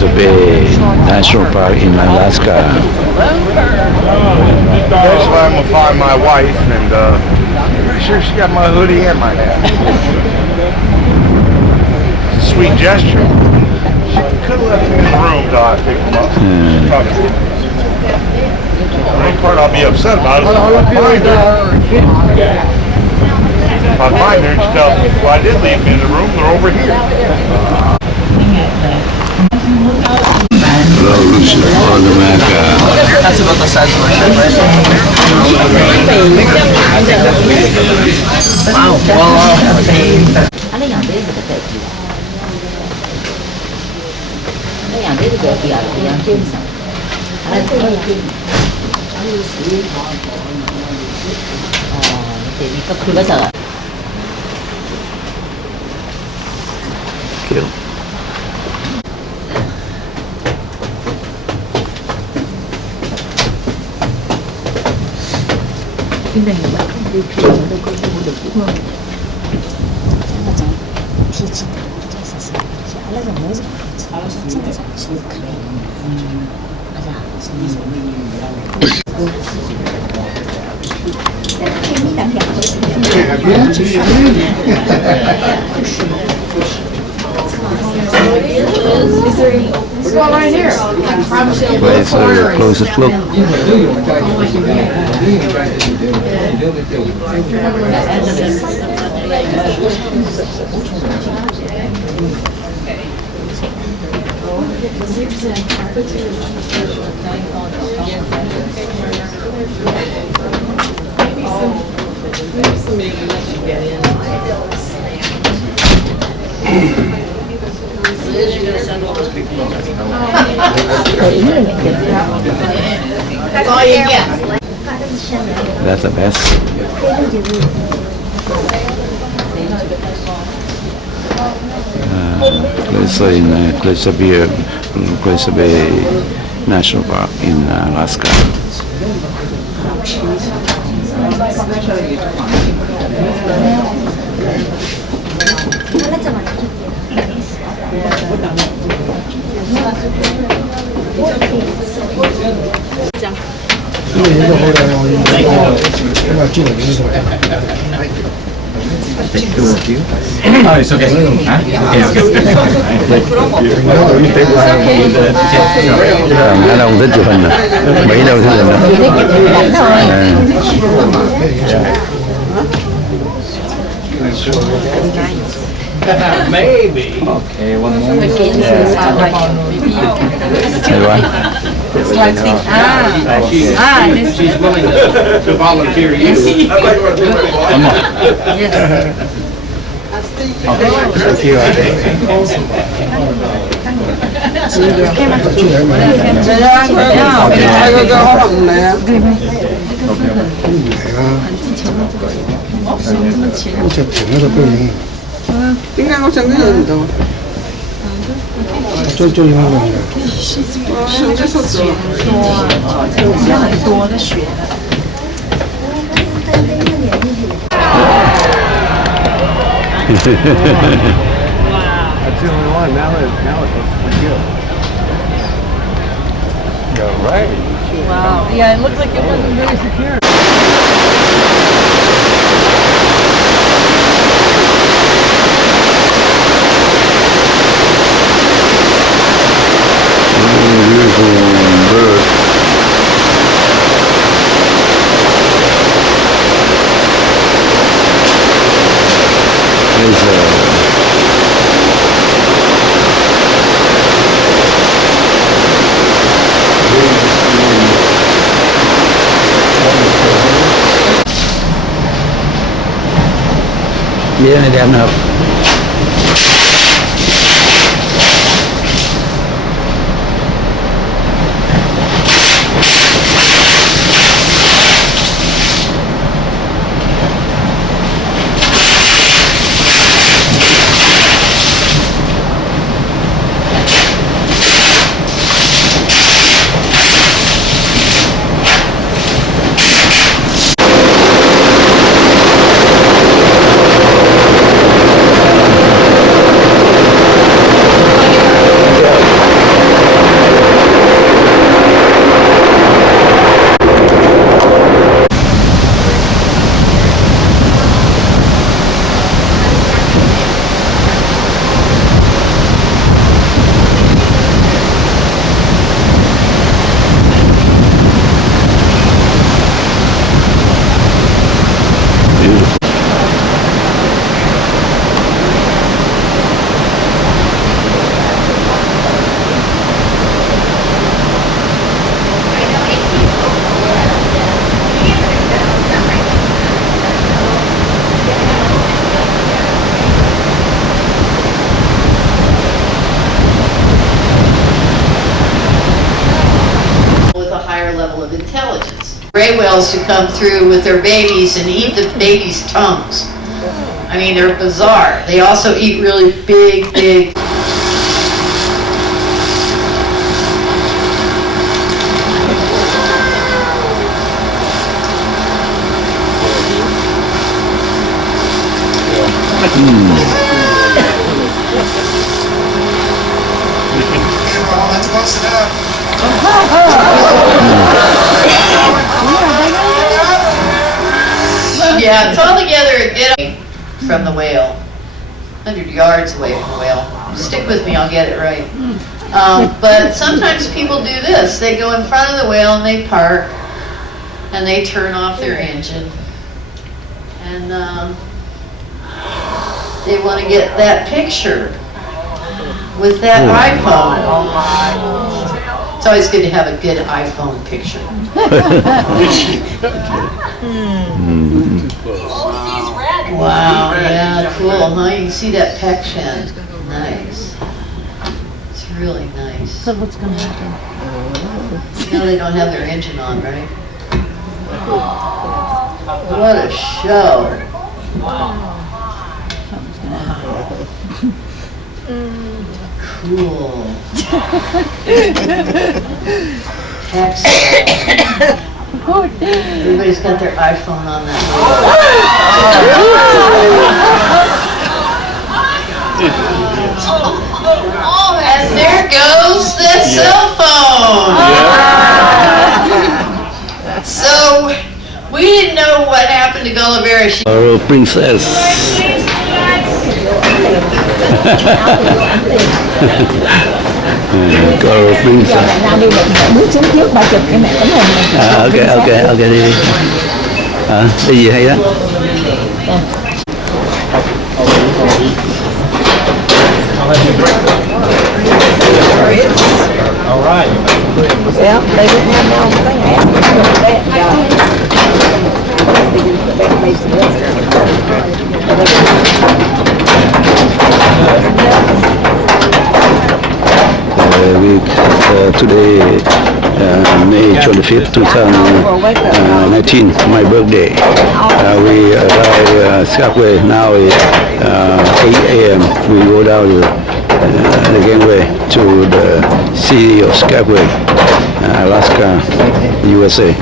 Glacier Bay National Park in Alaska. Eventually, I'm gonna find my wife, and pretty sure she got my hoodie and my hat. It's a sweet gesture. She could have left him in the room till I picked him up. The main part I'll be upset about is if I find her. If I find her, she tells me, well, I did leave them in the room, they're over here. Rose on the Mecca. That's about the size of my shirt, right? Wow. Well, Kill. Cái này bạn không đi kia đâu có mua được đúng không? What's going on here? Where's the closest look? That's all you get. That's the best. Glacier in Glacier Bay National Park in Alaska. Oh, it's okay. Huh? Ở đâu thích chụp hình nè, Mỹ đâu thích hình Maybe. Okay, one more. Hay quá. She's willing to volunteer you. One more. Thank you. That's the only one. Now it looks pretty good. You're right. Wow. Yeah, it looked like it wasn't very secure. Beautiful bird. Dĩa này đẹp nè. gray whales to come through with their babies and eat the babies' tongues. I mean, they're bizarre. They also eat really big. Yeah, it's all together a good from the whale. 100 yards away from the whale. Stick with me, I'll get it right. But sometimes people do this. They go in front of the whale and they park and they turn off their engine. And they want to get that picture with that iPhone. It's always good to have a good iPhone picture. Wow, yeah, cool, huh? You can see that pec fin. Nice. It's really nice. So what's gonna happen? You know they don't have their engine on, right? What a show. Cool. Excellent. Everybody's got their iPhone on that. And there goes the cell phone. So we didn't know what happened to Gulliver. Our princess. Our princess. Ra đi để bước xuống trước ba chụp cái mẹ tấm hình này. Ok đi đi. Cái gì hay đó? Yeah, they didn't have no thing. Today, May 25th, 2019, my birthday. We arrive Skagway now at 8 a.m. We go down the gangway to the city of Skagway, Alaska, USA.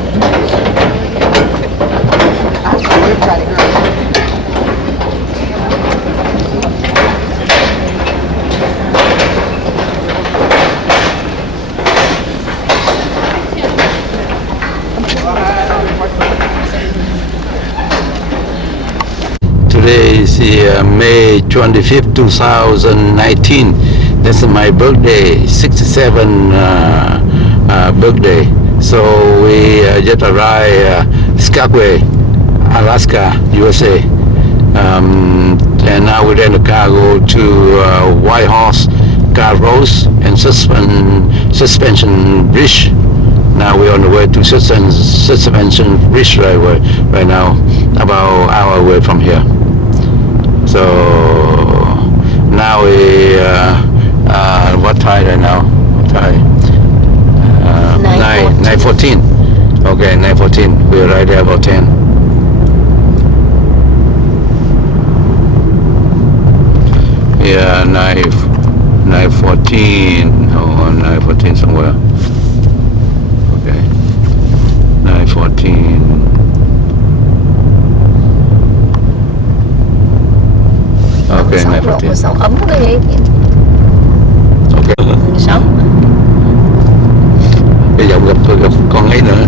Today is May 25th, 2019. That's my birthday, 67 birthday. So we just arrived Skagway, Alaska, USA. And now we're in the car go to White Horse, Car Rose, and Suspension Bridge. Now we're on the way to Suspension Bridge right now, about an hour away from here. So now we what time right now? What time? 9:14. Okay, 9:14. We're right there about 10. Yeah, 9:14. Oh, 9:14 somewhere. Okay, 9:14. Okay, 9:14. Sống ấm ghê. Okay. Sống. Bây giờ gặp con ấy nữa.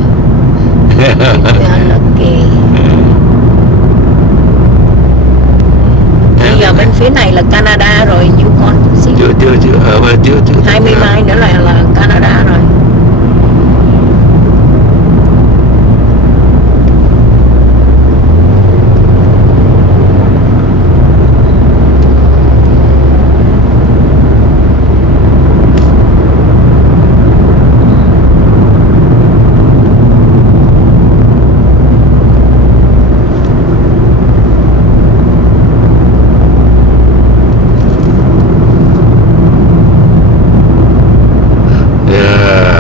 Lucky. Bây giờ bên phía này là Canada rồi, Yukon. Chưa. 20 mai nữa là Canada rồi. Yeah.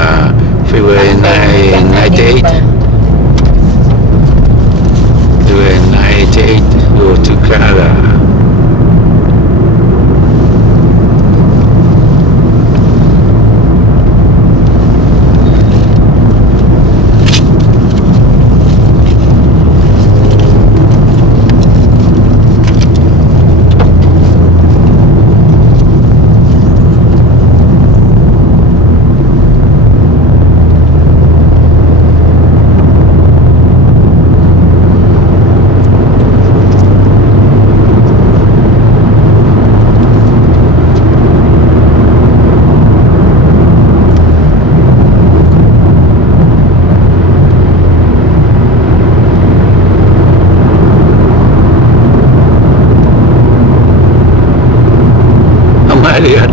ai đi hết.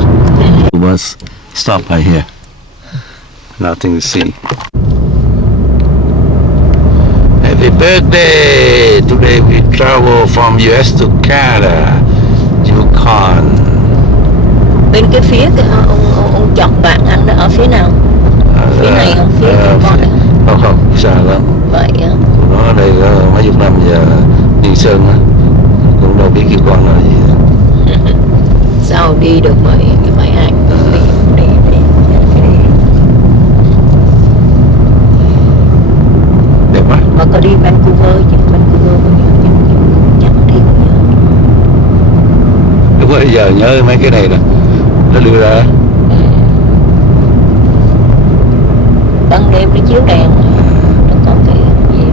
Bus stop by here. Nothing to see. Happy birthday! Today we travel from US to Canada, Yukon. Bên cái phía cái ông chọc bạn ăn đó ở phía nào? Phía này không? Phía con này không? Không, xa lắm. Vậy á. Nó ở đây mấy chục năm giờ đi Sơn á, cũng đâu biết kêu con là gì. Sao đi được mấy anh đi. Đẹp quá. Mà có đi Vancouver chứ? Vancouver bao nhiêu chứ? Chẳng đi bao giờ. Đúng rồi, giờ nhớ mấy cái này nè, nó đưa ra. Ban đêm nó chiếu đèn, nó có cái gì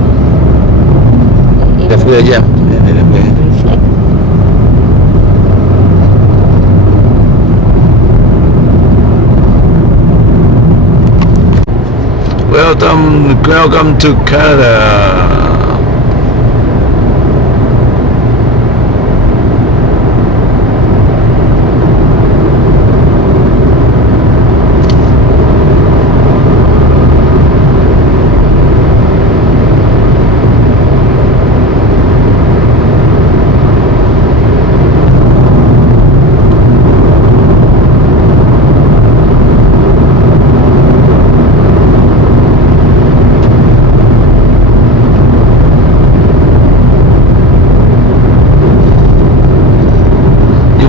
Đẹp ghê chứ em. Đẹp ghê. reflect. Welcome to Canada.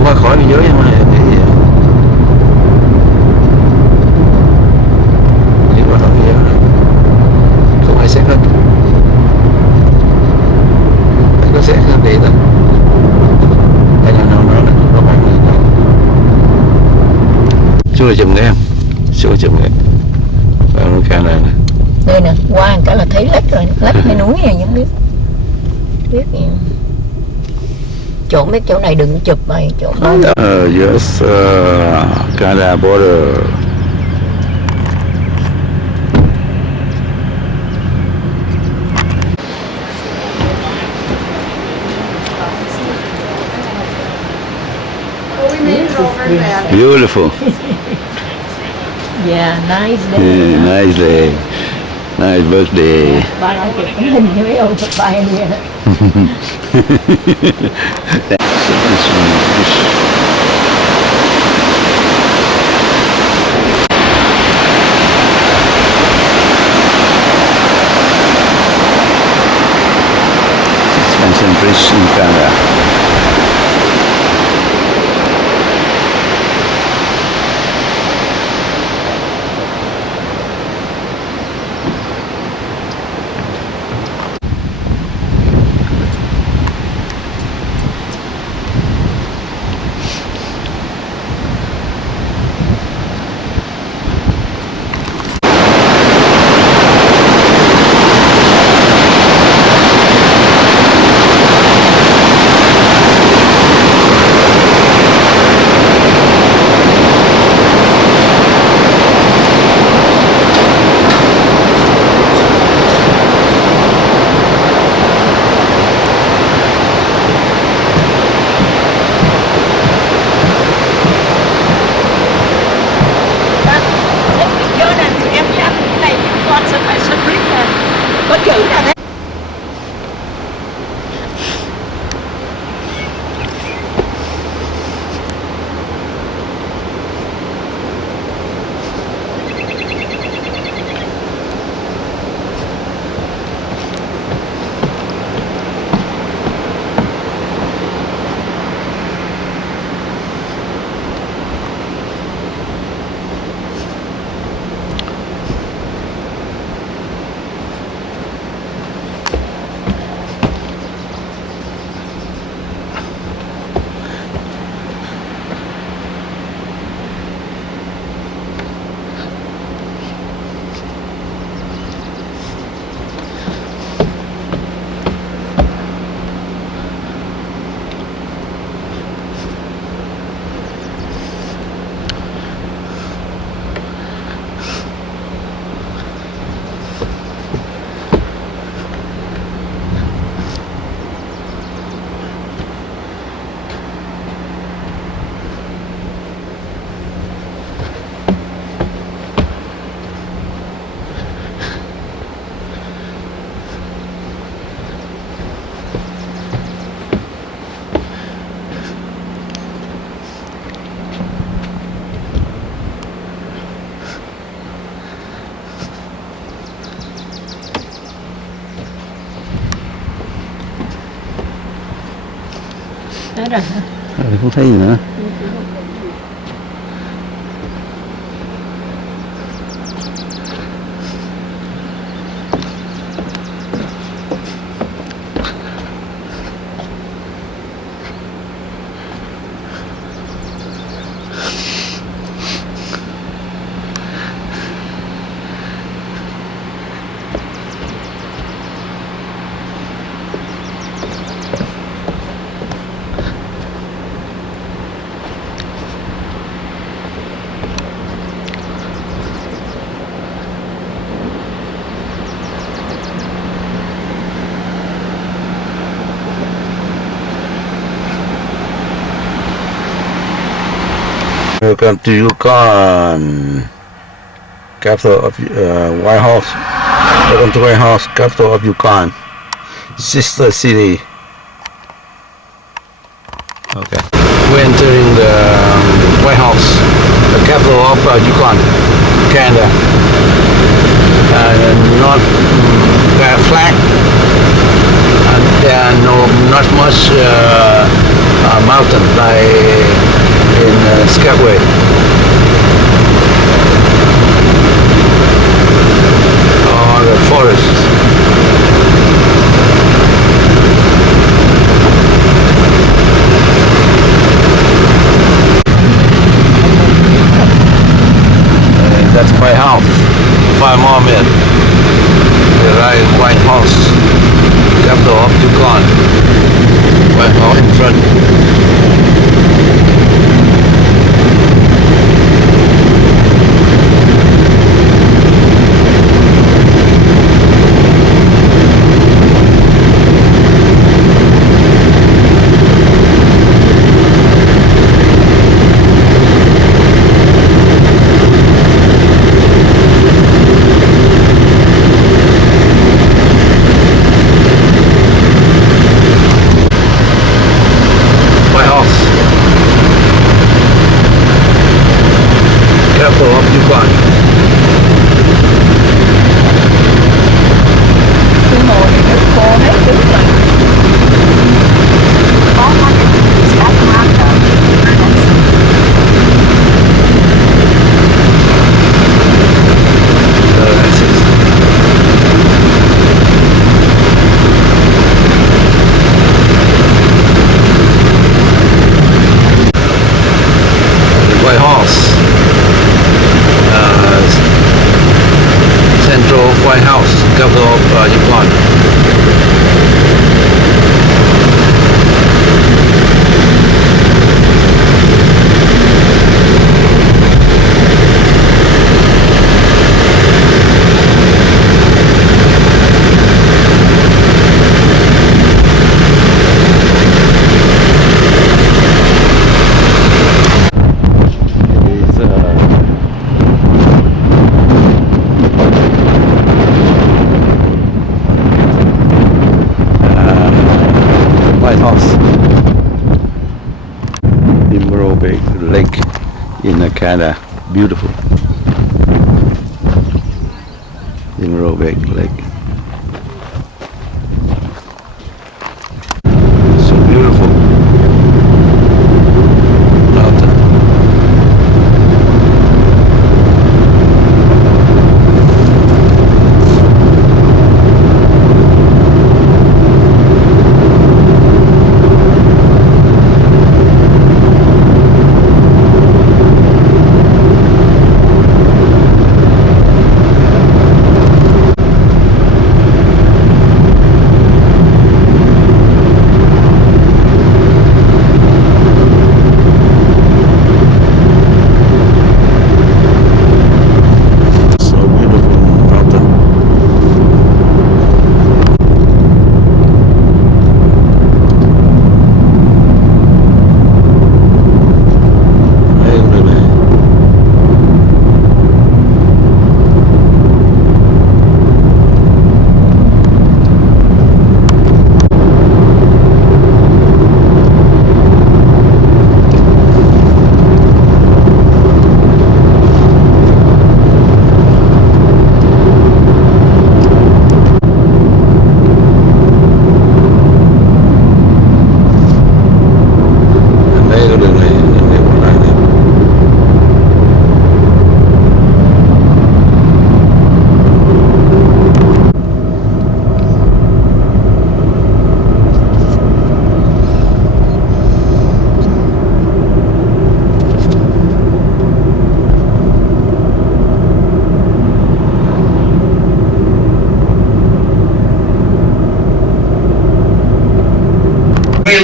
Qua khỏi biên giới em ơi, đi qua khỏi biên giới rồi, không ai xét hết, phải có xét hết đi thôi, đây là nó bằng này đâu, xuống chùm nghe em, xuống chùm nghe, vào Canada này. Đây nè, qua một cái là thấy lách rồi, lách cái núi này giống biết gì. Chỗ mấy chỗ này đừng chụp mày, chỗ đó. US Canada border. Beautiful. Yeah, nice day. Yeah, nice day. Nice birthday. Ba nói chuyện tấm hình với mấy ông ba em vậy đó. Suspension bridge in Canada. rồi. Không thấy gì nữa. Welcome to Yukon, capital of White House. Welcome to White House, capital of Yukon, sister city. Okay, we're entering the White House, the capital of Yukon, Canada. Not got a flag, and there are not much mountain like in Skagway. Oh, the forest. That's my house. 5 more minutes. The right White House, capital of Yukon. White House in front. Capital of Yukon. Cái hồ này nước khô hết trứng rồi. Có mắt start marker. White House. Central White House, capital of Yukon. White House, Emerald Bay Lake in Canada, beautiful. Emerald Bay Lake, so beautiful. Mountain.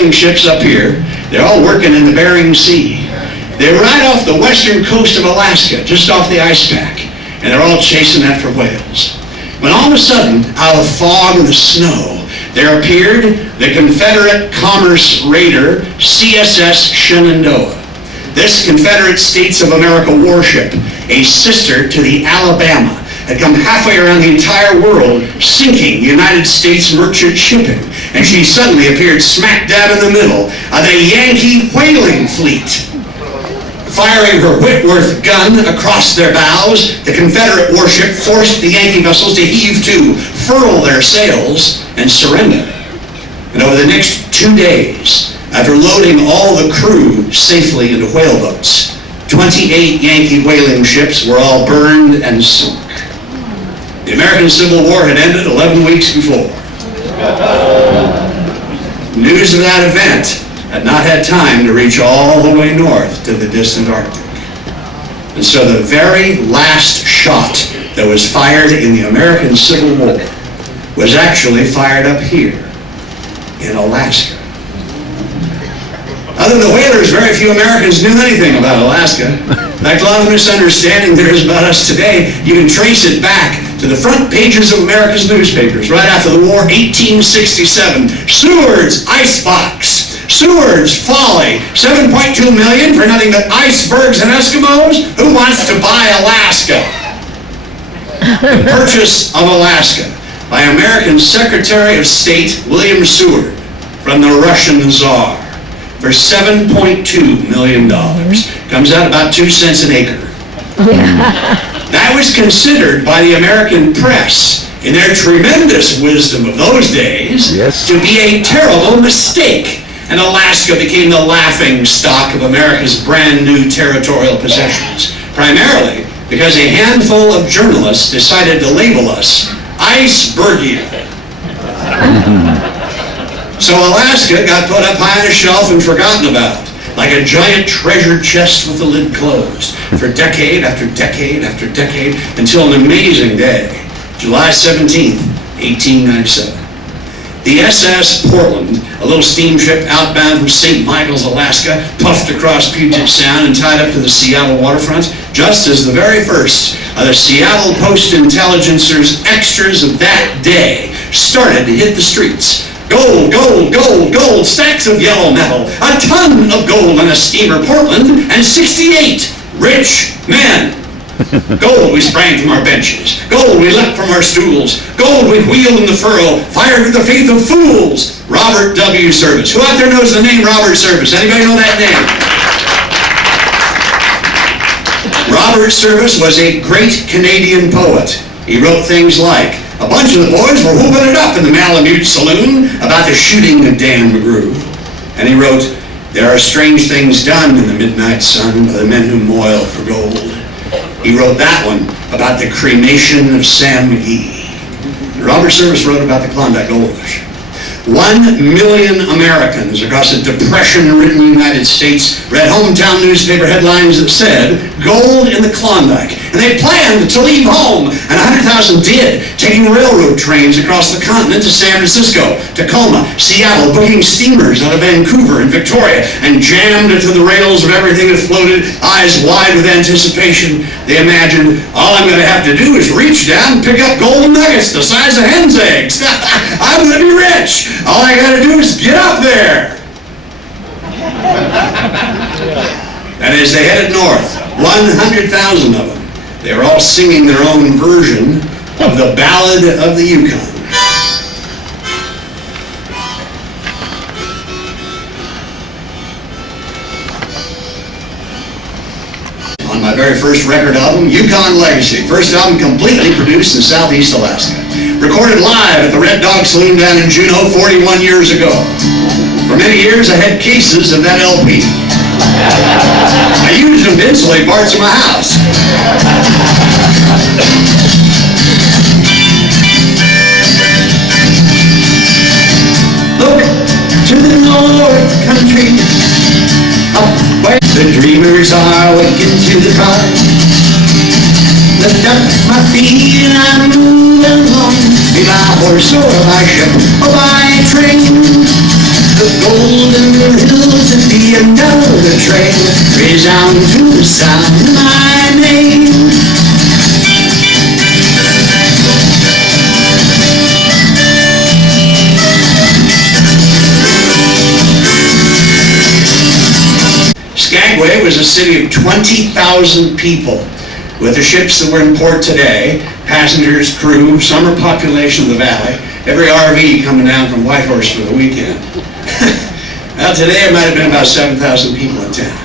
whaling ships up here. They're all working in the Bering Sea. They're right off the western coast of Alaska, just off the ice pack, and they're all chasing after whales. When all of a sudden, out of the fog and the snow, there appeared the Confederate commerce raider CSS Shenandoah. This Confederate States of America warship, a sister to the Alabama, had come halfway around the entire world, sinking United States merchant shipping, and she suddenly appeared smack dab in the middle of the Yankee whaling fleet. Firing her Whitworth gun across their bows, the Confederate warship forced the Yankee vessels to heave to, furl their sails, and surrender. And over the next 2 days, after loading all the crew safely into whaleboats, 28 Yankee whaling ships were all burned and sunk. The American Civil War had ended 11 weeks before. News of that event had not had time to reach all the way north to the distant Arctic. And so the very last shot that was fired in the American Civil War was actually fired up here in Alaska. Other than the whalers, very few Americans knew anything about Alaska. In fact, a lot of the misunderstanding there is about us today, you can trace it back to the front pages of America's newspapers right after the war, 1867. Seward's Icebox. Seward's Folly. 7.2 million for nothing but icebergs and Eskimos? Who wants to buy Alaska? The purchase of Alaska by American Secretary of State William Seward from the Russian Tsar for $7.2 million. Comes out about 2 cents an acre. That was considered by the American press, in their tremendous wisdom of those days, to be a terrible mistake. And Alaska became the laughing stock of America's brand new territorial possessions, primarily because a handful of journalists decided to label us Icebergia. So Alaska got put up high on a shelf and forgotten about, like a giant treasure chest with the lid closed, for decade after decade after decade, until an amazing day, July 17th, 1897. The SS Portland, a little steamship outbound from St. Michael's, Alaska, puffed across Puget Sound and tied up to the Seattle waterfront, just as the very first of the Seattle Post-Intelligencer's extras of that day started to hit the streets. Gold, gold, gold, gold, stacks of yellow metal, a ton of gold on a steamer, Portland, and 68 rich men. Gold we sprang from our benches, gold we leapt from our stools, gold we wheeled in the furrow, fired with the faith of fools. Robert W. Service. Who out there knows the name Robert Service? Anybody know that name? Robert Service was a great Canadian poet. He wrote things like, a bunch of the boys were whooping it up in the Malamute Saloon about the shooting of Dan McGrew. And he wrote, there are strange things done in the midnight sun by the men who moil for gold. He wrote that one about the cremation of Sam McGee. Robert Service wrote about the Klondike Gold Rush. 1 million Americans across the depression-ridden United States read hometown newspaper headlines that said, gold in the Klondike. And they planned to leave home, and 100,000 did, taking railroad trains across the continent to San Francisco, Tacoma, Seattle, booking steamers out of Vancouver and Victoria, and jammed into the rails of everything that floated, eyes wide with anticipation. They imagined, all I'm going to have to do is reach down and pick up golden nuggets the size of hen's eggs. I'm going to be rich. All I got to do is get up there. And as they headed north, 100,000 of them, they were all singing their own version of the Ballad of the Yukon. On my very first record album, Yukon Legacy, first album completely produced in Southeast Alaska. Recorded live at the Red Dog Saloon down in Juneau 41 years ago. For many years I had cases of that LP. I used them to insulate parts of my house. Look to the north country, up where the dreamers are waking to the cry. Lift up my feet and I'm moving along, be my horse or my ship or by train. The golden hills at the end of the trail resound to the sound of my name. Skagway was a city of 20,000 people, with the ships that were in port today, passengers, crew, summer population of the valley, every RV coming down from Whitehorse for the weekend. Well, today it might have been about 7,000 people in town.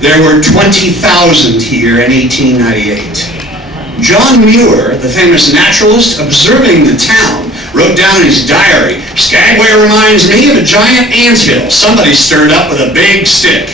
There were 20,000 here in 1898. John Muir, the famous naturalist observing the town, wrote down in his diary, "Skagway reminds me of a giant anthill somebody stirred up with a big stick."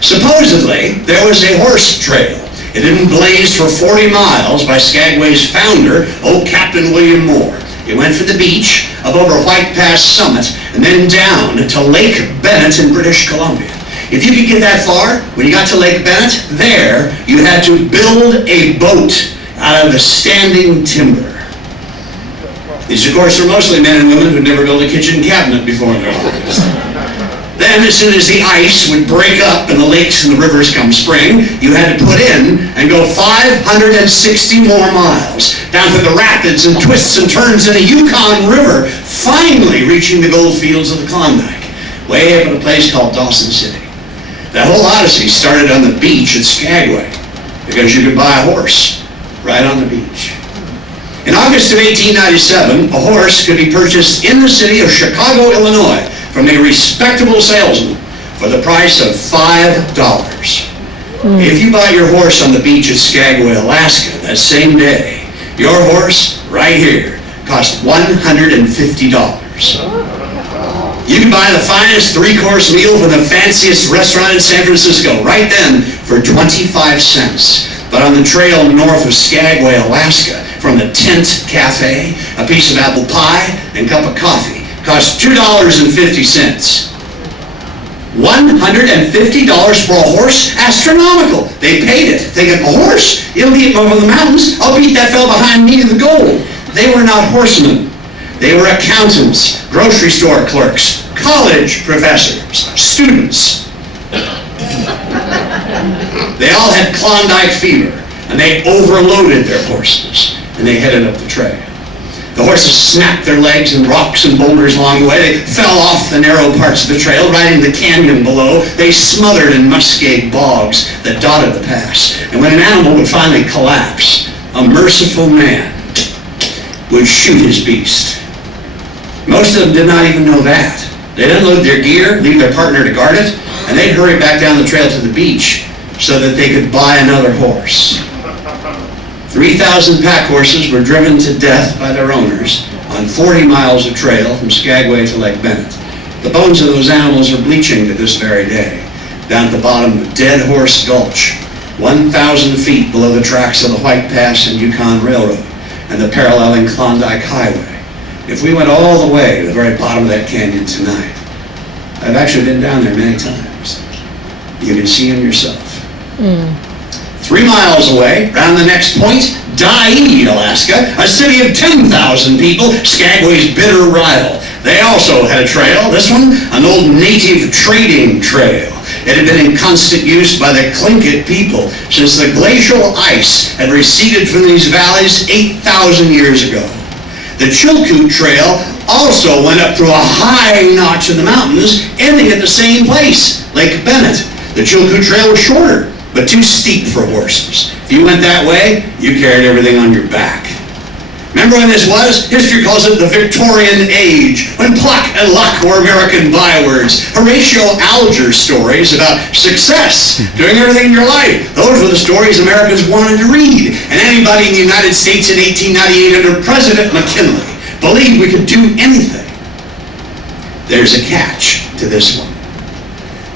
Supposedly, there was a horse trail. It had been blazed for 40 miles by Skagway's founder, old Captain William Moore. It went from the beach up over White Pass Summit and then down to Lake Bennett in British Columbia. If you could get that far, when you got to Lake Bennett, there you had to build a boat out of the standing timber. These, of course, are mostly men and women who'd never built a kitchen cabinet before in their lives. Then, as soon as the ice would break up and the lakes and the rivers come spring, you had to put in and go 560 more miles down to the rapids and twists and turns in the Yukon River, finally reaching the gold fields of the Klondike, way up at a place called Dawson City. That whole odyssey started on the beach at Skagway, because you could buy a horse right on the beach. In August of 1897, a horse could be purchased in the city of Chicago, Illinois, from a respectable salesman for the price of $5. If you bought your horse on the beach at Skagway, Alaska, that same day, your horse, right here, cost $150. You could buy the finest three-course meal from the fanciest restaurant in San Francisco right then for 25 cents. But on the trail north of Skagway, Alaska, from the Tent Cafe, a piece of apple pie and cup of coffee cost $2.50. $150 for a horse? Astronomical. They paid it, thinking, a horse? It'll beat him over the mountains. I'll beat that fellow behind me to the goal. They were not horsemen. They were accountants, grocery store clerks, college professors, students. They all had Klondike fever, and they overloaded their horses, and they headed up the trail. The horses snapped their legs in rocks and boulders along the way. They fell off the narrow parts of the trail, right into the canyon below. They smothered in muskeg bogs that dotted the pass. And when an animal would finally collapse, a merciful man would shoot his beast. Most of them did not even know that. They'd unload their gear, leave their partner to guard it, and they'd hurry back down the trail to the beach so that they could buy another horse. 3,000 pack horses were driven to death by their owners on 40 miles of trail from Skagway to Lake Bennett. The bones of those animals are bleaching to this very day, down at the bottom of Dead Horse Gulch, 1,000 feet below the tracks of the White Pass and Yukon Railroad and the paralleling Klondike Highway. If we went all the way to the very bottom of that canyon tonight, I've actually been down there many times. You can see them yourself. 3 miles away, round the next point, Dyea, Alaska, a city of 10,000 people, Skagway's bitter rival. They also had a trail, this one, an old native trading trail. It had been in constant use by the Tlingit people since the glacial ice had receded from these valleys 8,000 years ago. The Chilkoot Trail also went up through a high notch in the mountains, ending at the same place, Lake Bennett. The Chilkoot Trail was shorter, but too steep for horses. If you went that way, you carried everything on your back. Remember when this was? History calls it the Victorian Age, when pluck and luck were American bywords. Horatio Alger's stories about success, doing everything in your life, those were the stories Americans wanted to read. And anybody in the United States in 1898 under President McKinley believed we could do anything. There's a catch to this one.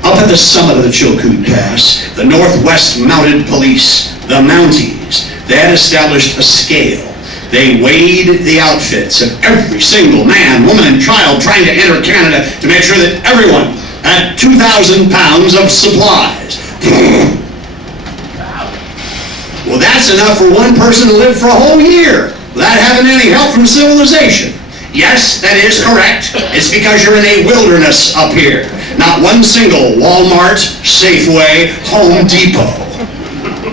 Up at the summit of the Chilkoot Pass, the Northwest Mounted Police, the Mounties, they had established a scale. They weighed the outfits of every single man, woman, and child trying to enter Canada to make sure that everyone had 2,000 pounds of supplies. Well, that's enough for one person to live for a whole year without having any help from civilization. Yes, that is correct. It's because you're in a wilderness up here. Not one single Walmart, Safeway, Home Depot.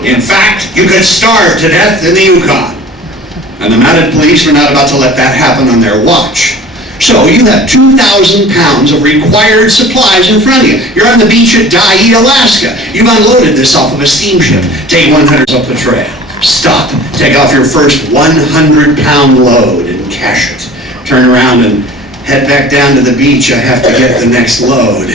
In fact, you could starve to death in the Yukon. And the mounted police were not about to let that happen on their watch. So you have 2,000 pounds of required supplies in front of you. You're on the beach at Dyea, Alaska. You've unloaded this off of a steamship. Take 100 up the trail. Stop. Take off your first 100-pound load and cache it. Turn around and head back down to the beach. I have to get the next load.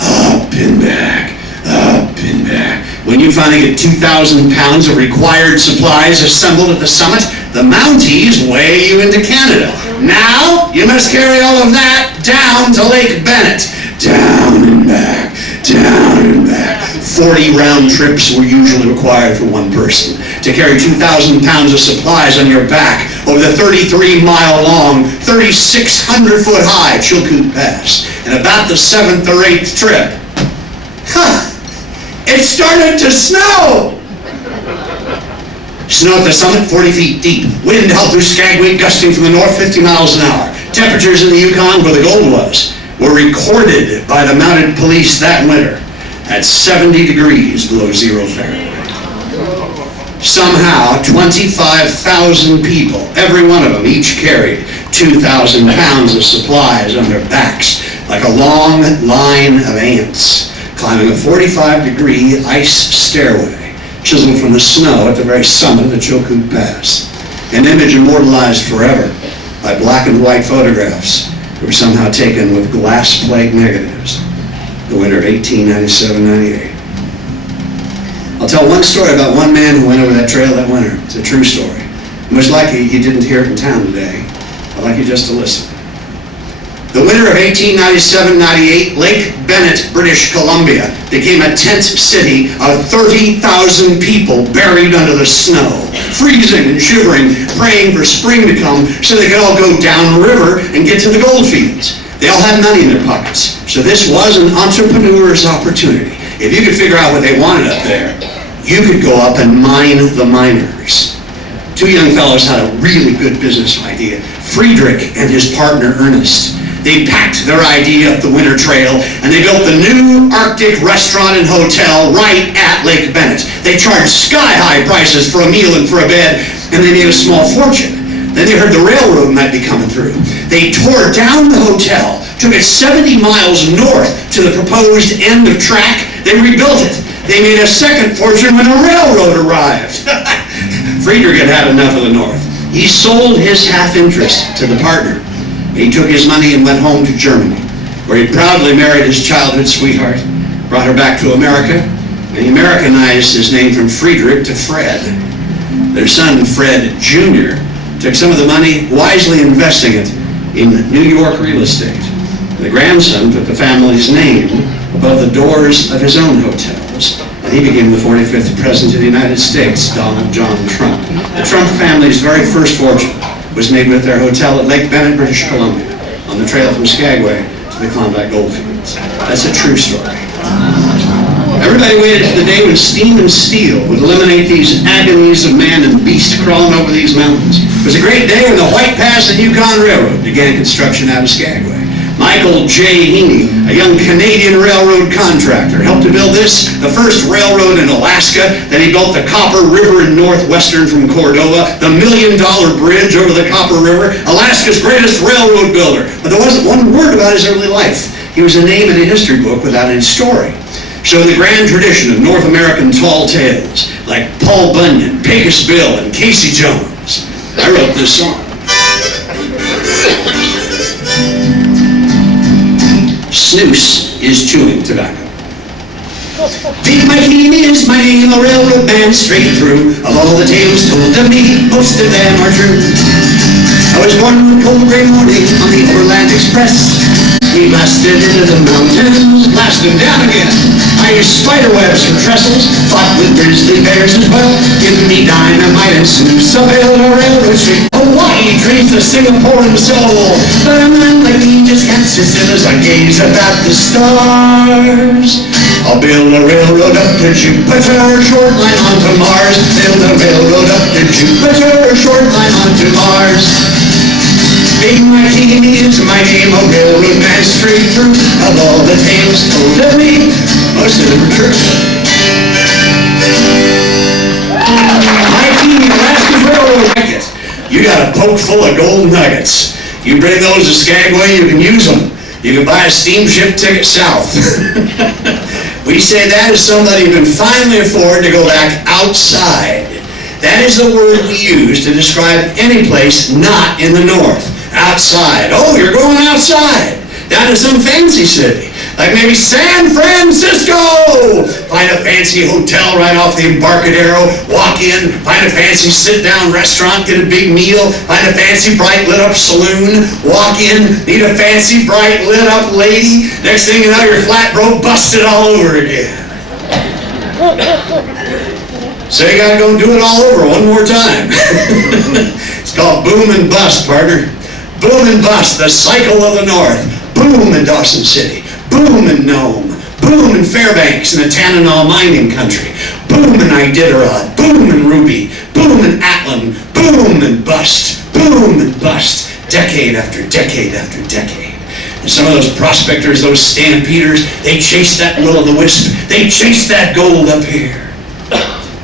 Up and back. Up and back. When you finally get 2,000 pounds of required supplies assembled at the summit, the Mounties weigh you into Canada. Now, you must carry all of that down to Lake Bennett. Down and back, down and back. 40 round trips were usually required for one person to carry 2,000 pounds of supplies on your back over the 33-mile-long, 3,600-foot-high Chilkoot Pass. And about the 7th or 8th trip, it started to snow! Snow at the summit, 40 feet deep. Wind held through Skagway, gusting from the north 50 miles an hour. Temperatures in the Yukon, where the gold was, were recorded by the mounted police that winter at 70 degrees below 0 Fahrenheit. Somehow, 25,000 people, every one of them, each carried 2,000 pounds of supplies on their backs, like a long line of ants, climbing a 45-degree ice stairway, chiseled from the snow at the very summit of the Chilkoot Pass. An image immortalized forever by black and white photographs that were somehow taken with glass plate negatives. The winter of 1897-98. I'll tell one story about one man who went over that trail that winter. It's a true story. Most likely you didn't hear it in town today. I'd like you just to listen. The winter of 1897-98, Lake Bennett, British Columbia, became a tent city of 30,000 people buried under the snow, freezing and shivering, praying for spring to come so they could all go downriver and get to the gold fields. They all had money in their pockets, so this was an entrepreneur's opportunity. If you could figure out what they wanted up there, you could go up and mine the miners. Two young fellows had a really good business idea, Friedrich and his partner Ernest. They packed their idea up the winter trail, and they built the new Arctic restaurant and hotel right at Lake Bennett. They charged sky-high prices for a meal and for a bed, and they made a small fortune. Then they heard the railroad might be coming through. They tore down the hotel, took it 70 miles north to the proposed end of track. They rebuilt it. They made a second fortune when a railroad arrived. Friedrich had had enough of the north. He sold his half-interest to the partner. He took his money and went home to Germany, where he proudly married his childhood sweetheart, brought her back to America, and he Americanized his name from Friedrich to Fred. Their son, Fred Jr., took some of the money, wisely investing it in New York real estate. The grandson put the family's name above the doors of his own hotels, and he became the 45th President of the United States, Donald John Trump. The Trump family's very first fortune was made with their hotel at Lake Bennett, British Columbia, on the trail from Skagway to the Klondike Goldfields. That's a true story. Everybody waited for the day when steam and steel would eliminate these agonies of man and beast crawling over these mountains. It was a great day when the White Pass and Yukon Railroad began construction out of Skagway. Michael J. Heaney, a young Canadian railroad contractor, helped to build this, the first railroad in Alaska. Then he built the Copper River in northwestern from Cordova, the $1 million bridge over the Copper River, Alaska's greatest railroad builder. But there wasn't one word about his early life. He was a name in a history book without any story. So in the grand tradition of North American tall tales, like Paul Bunyan, Pecos Bill, and Casey Jones, I wrote this song. Snooze is chewing tobacco. Big Mike Heaney is my name, a railroad man straight through. Of all the tales told to me, most of them are true. I was born on a cold gray morning on the Overland Express. We blasted into the mountains, blasted down again. I used spider webs for trestles, fought with grizzly bears as well. Give me dynamite and snooze, so build a railroad straight. Hawaii dreams of Singapore and Seoul, but a man like me just can't sit still as I gaze about the stars. I'll build a railroad up to Jupiter, short line onto Mars. Build a railroad up to Jupiter, short line onto Mars. Take my keys, my name, a railroad man straight through. Of all the tales told of me, most of them are true. My team, Alaska's railroad ticket. You got a poke full of gold nuggets. You bring those to Skagway, you can use them. You can buy a steamship ticket south. We say that is somebody who can finally afford to go back outside. That is the word we use to describe any place not in the north. Outside. Oh, you're going outside. Down to some fancy city. Like maybe San Francisco! Find a fancy hotel right off the Embarcadero, walk in, find a fancy sit-down restaurant, get a big meal, find a fancy bright lit-up saloon, walk in, meet a fancy bright lit-up lady, next thing you know you're flat broke, busted all over again. So you gotta go and do it all over one more time. It's called boom and bust, partner. Boom and bust, the cycle of the north. Boom in Dawson City. Boom in Nome. Boom in Fairbanks in the Tanana mining country. Boom in Iditarod. Boom in Ruby. Boom in Atlin. Boom and bust. Boom and bust. Decade after decade after decade. And some of those prospectors, those stampeders, they chased that will-o'-the-wisp. They chased that gold up here.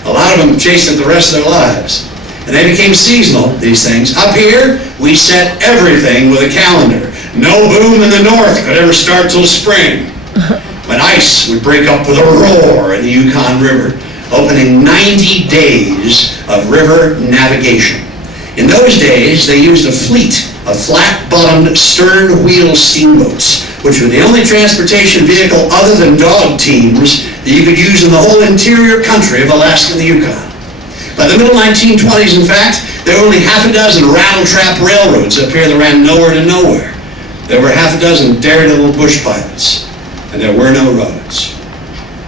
A lot of them chased it the rest of their lives. And they became seasonal, these things. Up here, we set everything with a calendar. No boom in the north could ever start till spring. When ice would break up with a roar in the Yukon River, opening 90 days of river navigation. In those days, they used a fleet of flat-bottomed stern-wheel steamboats, which were the only transportation vehicle other than dog teams that you could use in the whole interior country of Alaska and the Yukon. By the middle 1920s, in fact, there were only half a dozen rattle-trap railroads up here that ran nowhere to nowhere. There were half a dozen daredevil bush pilots, and there were no roads.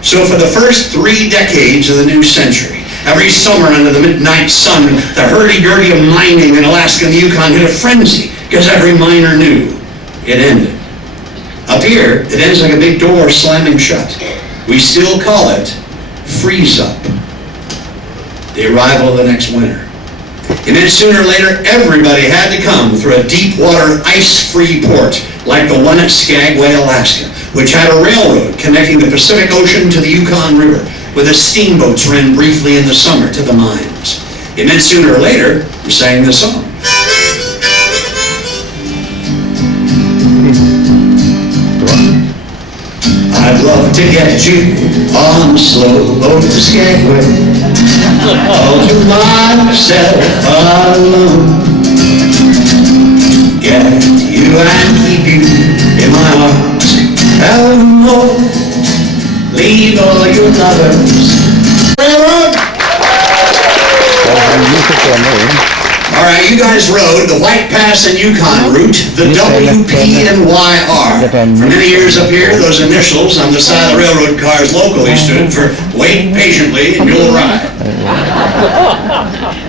So for the first 3 decades of the new century, every summer under the midnight sun, the hurdy-gurdy of mining in Alaska and the Yukon hit a frenzy, because every miner knew it ended. Up here, it ends like a big door slamming shut. We still call it freeze-up. The arrival of the next winter. It meant sooner or later everybody had to come through a deep water ice-free port like the one at Skagway, Alaska, which had a railroad connecting the Pacific Ocean to the Yukon River, where the steamboats ran briefly in the summer to the mines. It meant sooner or later we sang this song. I'd love to get you on a slow boat to Skagway, all to myself alone. Get you and keep you in my arms evermore. Leave all your lovers. Railroad! All right, you guys rode the White Pass and Yukon route, the WP&YR. For many years up here, those initials on the side of the railroad cars locally stood for wait patiently and you'll arrive.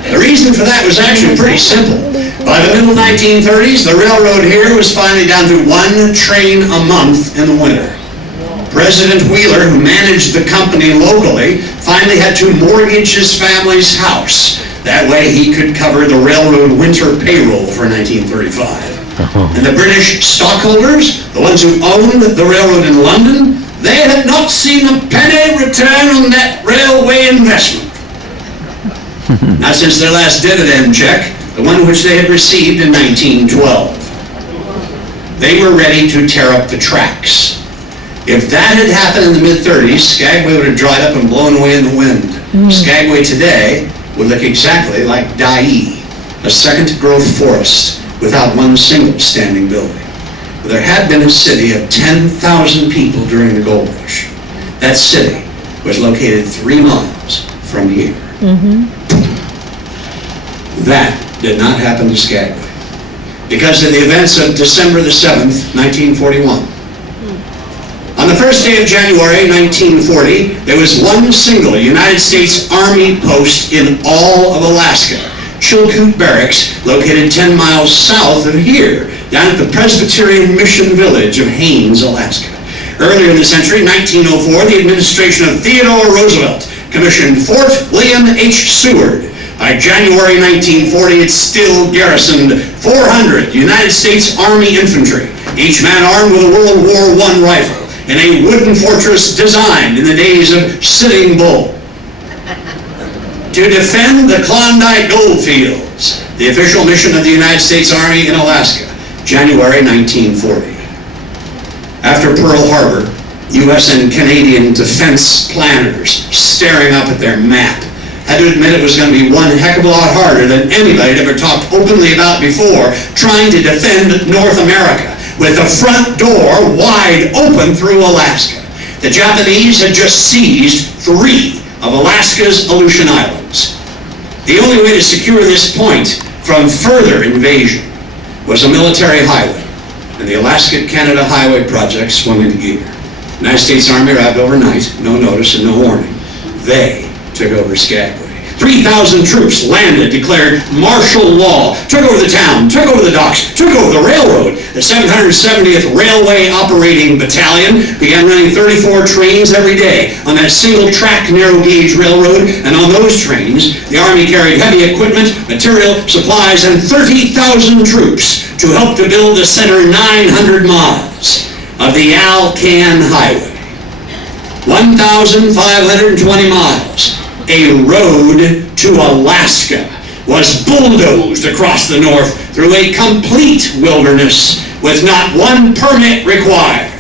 The reason for that was actually pretty simple. By the middle 1930s, the railroad here was finally down to 1 train a month in the winter. President Wheeler, who managed the company locally, finally had to mortgage his family's house. That way he could cover the railroad winter payroll for 1935. And the British stockholders, the ones who owned the railroad in London, they had not seen a penny return on that railway investment. Not since their last dividend check, the one which they had received in 1912. They were ready to tear up the tracks. If that had happened in the mid-30s, Skagway would have dried up and blown away in the wind. Skagway today would look exactly like Dyea, a second-growth forest without one single standing building. But there had been a city of 10,000 people during the gold rush. That city was located 3 miles from here. That did not happen to Skagway because of the events of December the 7th, 1941. On the first day of January 1940, there was one single United States Army post in all of Alaska, Chilkoot Barracks, located 10 miles south of here, down at the Presbyterian Mission Village of Haines, Alaska. Earlier in the century, 1904, the administration of Theodore Roosevelt commissioned Fort William H. Seward, By January 1940, it still garrisoned 400 United States Army infantry, each man armed with a World War I rifle, in a wooden fortress designed in the days of Sitting Bull. To defend the Klondike goldfields, the official mission of the United States Army in Alaska, January 1940. After Pearl Harbor, U.S. and Canadian defense planners, staring up at their map, had to admit it was going to be one heck of a lot harder than anybody had ever talked openly about before, trying to defend North America with the front door wide open through Alaska. The Japanese had just seized 3 of Alaska's Aleutian Islands. The only way to secure this point from further invasion was a military highway, and the Alaska-Canada Highway project swung into gear. The United States Army arrived overnight, no notice and no warning. They took over Skagway. 3,000 troops landed, declared martial law, took over the town, took over the docks, took over the railroad. The 770th Railway Operating Battalion began running 34 trains every day on that single-track narrow-gauge railroad, and on those trains, the Army carried heavy equipment, material, supplies, and 30,000 troops to help to build the center 900 miles of the Alcan Highway. 1,520 miles. A road to Alaska was bulldozed across the north through a complete wilderness with not one permit required.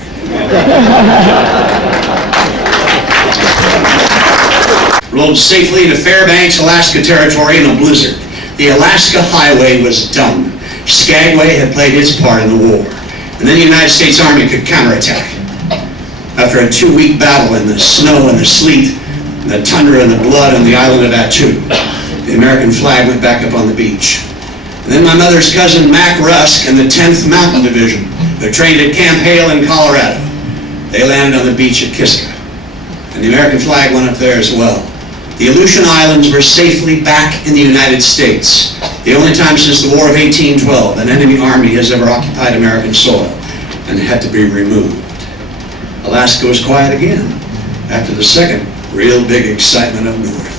Rolled safely into Fairbanks, Alaska Territory in a blizzard. The Alaska Highway was done. Skagway had played its part in the war, and then the United States Army could counterattack. After a 2-week battle in the snow and the sleet, the tundra and the blood on the island of Attu, the American flag went back up on the beach. And then my mother's cousin Mac Rusk and the 10th Mountain Division, who trained at Camp Hale in Colorado, they landed on the beach at Kiska. And the American flag went up there as well. The Aleutian Islands were safely back in the United States, the only time since the War of 1812 an enemy army has ever occupied American soil and had to be removed. Alaska was quiet again after the second real big excitement up north.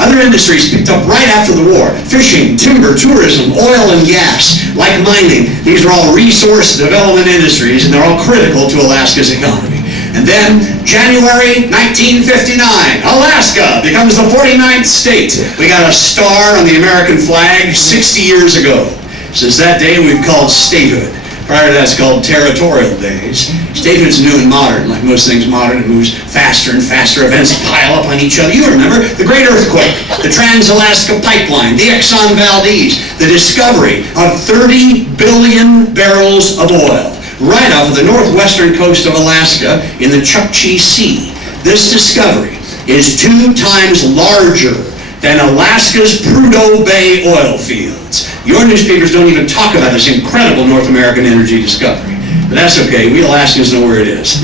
Other industries picked up right after the war. Fishing, timber, tourism, oil and gas, like mining. These are all resource development industries, and they're all critical to Alaska's economy. And then, January 1959, Alaska becomes the 49th state. We got a star on the American flag 60 years ago. Since that day, we've called statehood. Prior to that, it's called territorial days. Statehood's new and modern. Like most things modern, it moves faster and faster. Events pile up on each other. You remember the Great Earthquake, the Trans-Alaska Pipeline, the Exxon Valdez, the discovery of 30 billion barrels of oil right off of the northwestern coast of Alaska in the Chukchi Sea. This discovery is 2 times larger than Alaska's Prudhoe Bay oil fields. Your newspapers don't even talk about this incredible North American energy discovery. But that's okay, we Alaskans know where it is.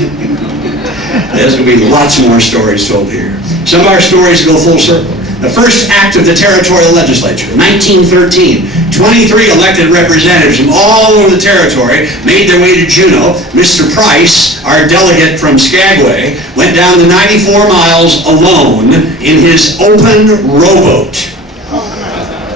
There's going to be lots more stories told here. Some of our stories go full circle. The first act of the territorial legislature, 1913, 23 elected representatives from all over the territory made their way to Juneau. Mr. Price, our delegate from Skagway, went down the 94 miles alone in his open rowboat.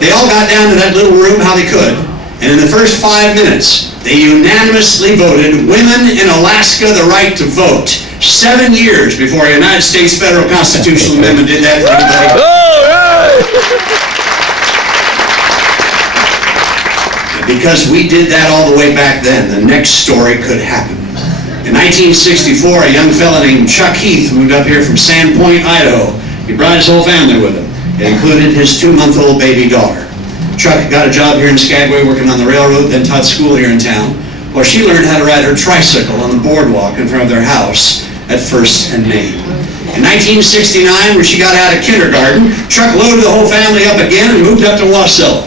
They all got down to that little room how they could, and in the first 5 minutes, they unanimously voted women in Alaska the right to vote. 7 years before a United States federal constitutional amendment did that for anybody. Because we did that all the way back then, the next story could happen. In 1964, a young fella named Chuck Heath moved up here from Sandpoint, Idaho. He brought his whole family with him. It included his 2-month-old baby daughter. Chuck got a job here in Skagway working on the railroad, then taught school here in town, while she learned how to ride her tricycle on the boardwalk in front of their house at First and Main. In 1969, when she got out of kindergarten, Chuck loaded the whole family up again and moved up to Wasilla.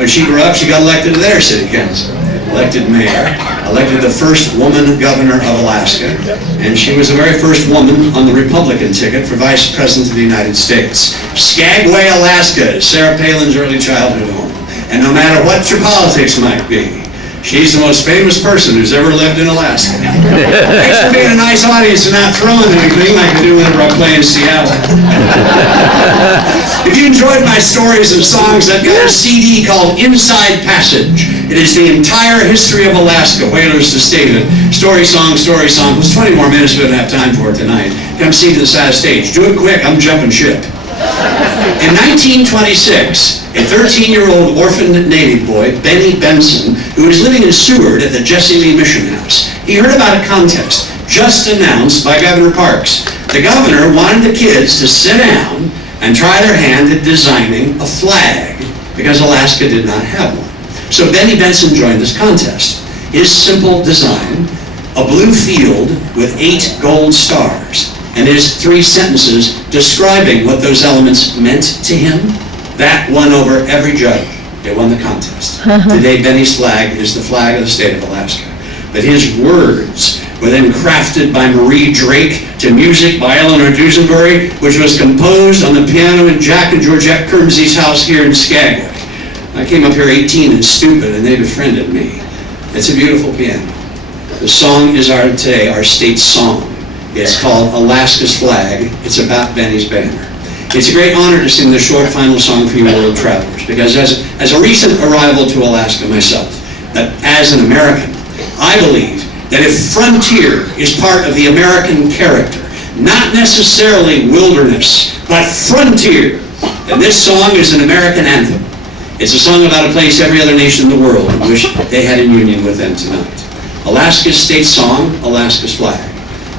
When she grew up, she got elected to their city council, elected mayor, elected the first woman governor of Alaska, and she was the very first woman on the Republican ticket for Vice President of the United States. Skagway, Alaska is Sarah Palin's early childhood home. And no matter what your politics might be, she's the most famous person who's ever lived in Alaska. Thanks for being a nice audience and not throwing anything like I do whenever I play in Seattle. If you enjoyed my stories and songs, I've got a CD called Inside Passage. It is the entire history of Alaska, Whalers to Statehood. Story song, story song. It was 20 more minutes, we don't have time for it tonight. Come see to the side of the stage. Do it quick, I'm jumping ship. In 1926, a 13-year-old orphaned native boy, Benny Benson, who was living in Seward at the Jesse Lee Mission House, he heard about a contest just announced by Governor Parks. The governor wanted the kids to sit down and try their hand at designing a flag, because Alaska did not have one. So Benny Benson joined this contest. His simple design, a blue field with 8 gold stars, and his 3 sentences describing what those elements meant to him, that won over every judge. They won the contest. Today, Benny's flag is the flag of the state of Alaska. But his words were then crafted by Marie Drake to music by Eleanor Dusenbury, which was composed on the piano in Jack and Georgette Kermsey's house here in Skagway. I came up here 18 and stupid, and they befriended me. It's a beautiful piano. The song is today our state song. It's called Alaska's Flag. It's about Benny's banner. It's a great honor to sing the short final song for you world travelers, because as a recent arrival to Alaska myself, that as an American, I believe that if frontier is part of the American character, not necessarily wilderness, but frontier, then this song is an American anthem. It's a song about a place every other nation in the world would wish they had in union with them tonight. Alaska's state song, Alaska's flag.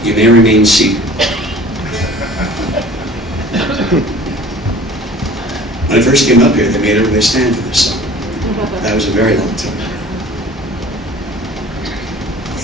You may remain seated. When I first came up here, they made everybody stand for this song. That was a very long time ago.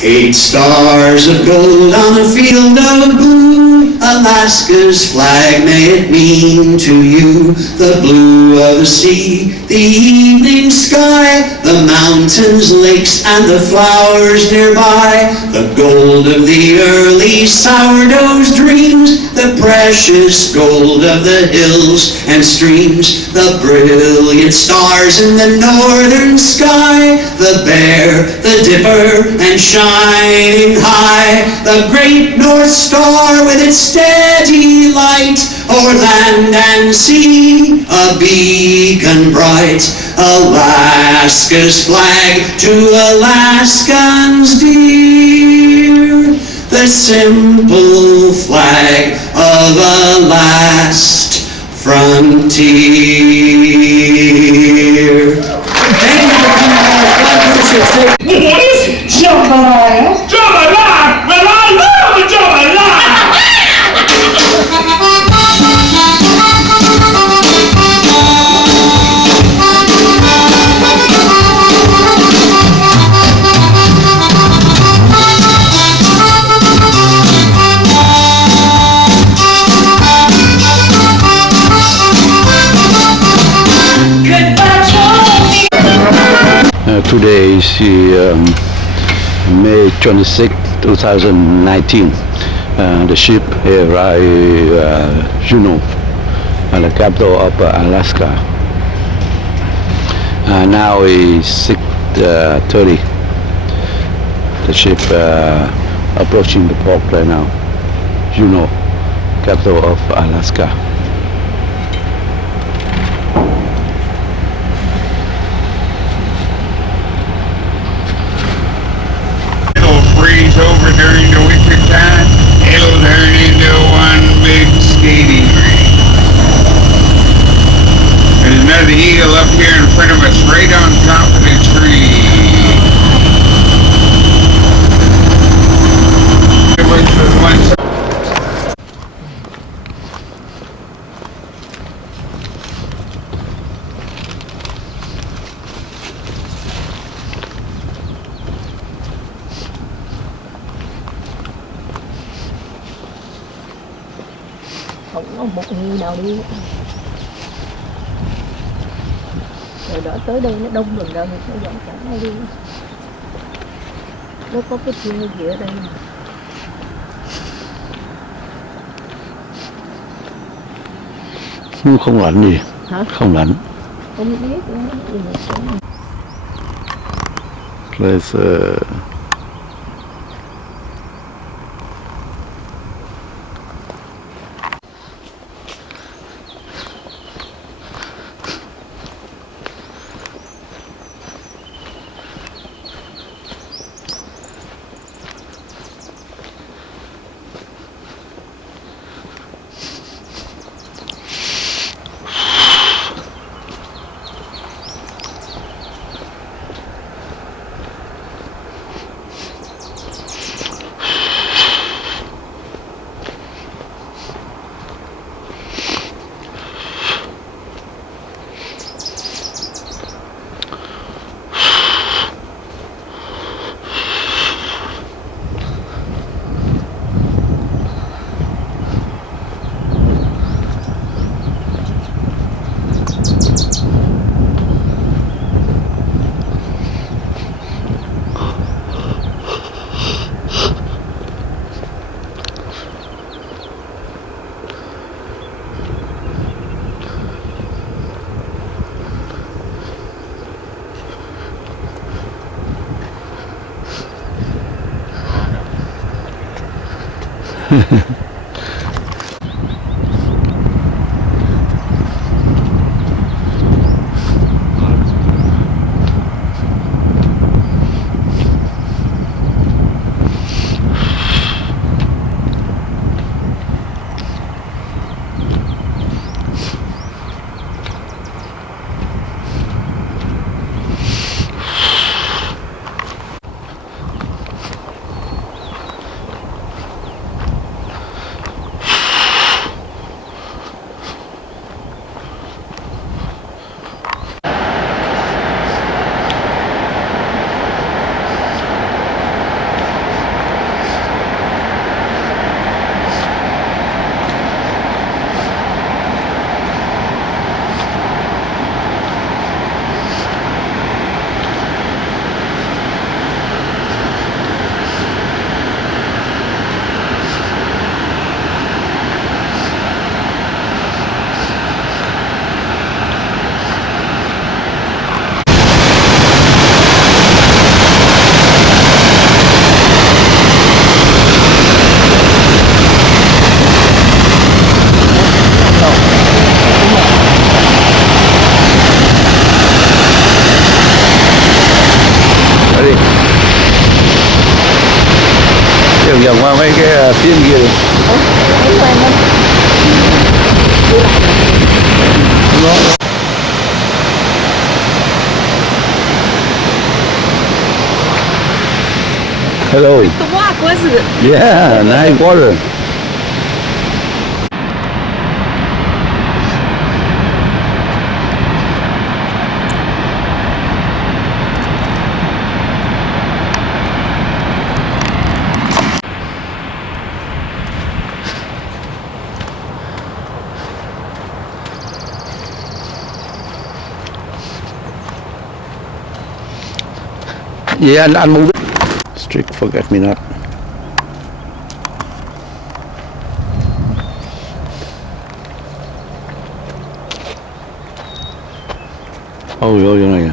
8 stars of gold on a field of blue, Alaska's flag may it mean to you. The blue of the sea, the evening sky, the mountains, lakes, and the flowers nearby, the gold of the early sourdough's dreams, the precious gold of the hills and streams, the brilliant stars in the northern sky, the Bear, the Dipper, and shining high, the great North Star with its steady light, o'er land and sea, a beacon bright, Alaska's flag to Alaskans dear, the simple flag of a last frontier. What is jambalaya? Jambalaya? Well, I love jambalaya! Today is May 26, 2019. The ship arrived Juneau, the capital of Alaska. Now is 6:30. The ship approaching the port right now. Juneau, capital of Alaska. Freeze over during the winter time, it'll turn into one big skating rink. There's another eagle up here in front of us, right on top of the tree. Không có một người nào đi. Rồi đó tới đây nó đông gần rồi thì sẽ dẫn cả ai đi. Nó có cái chuyện gì ở đây mà. Không lạnh gì. Hả? Không lạnh. Không biết nữa. Let's Đi. Vòng vòng qua mấy cái phiên kia đi. Hello. The walk, wasn't it? Yeah, nice water. Yeah, anh muốn strict forget me not. Ôi ôi chỗ này nè.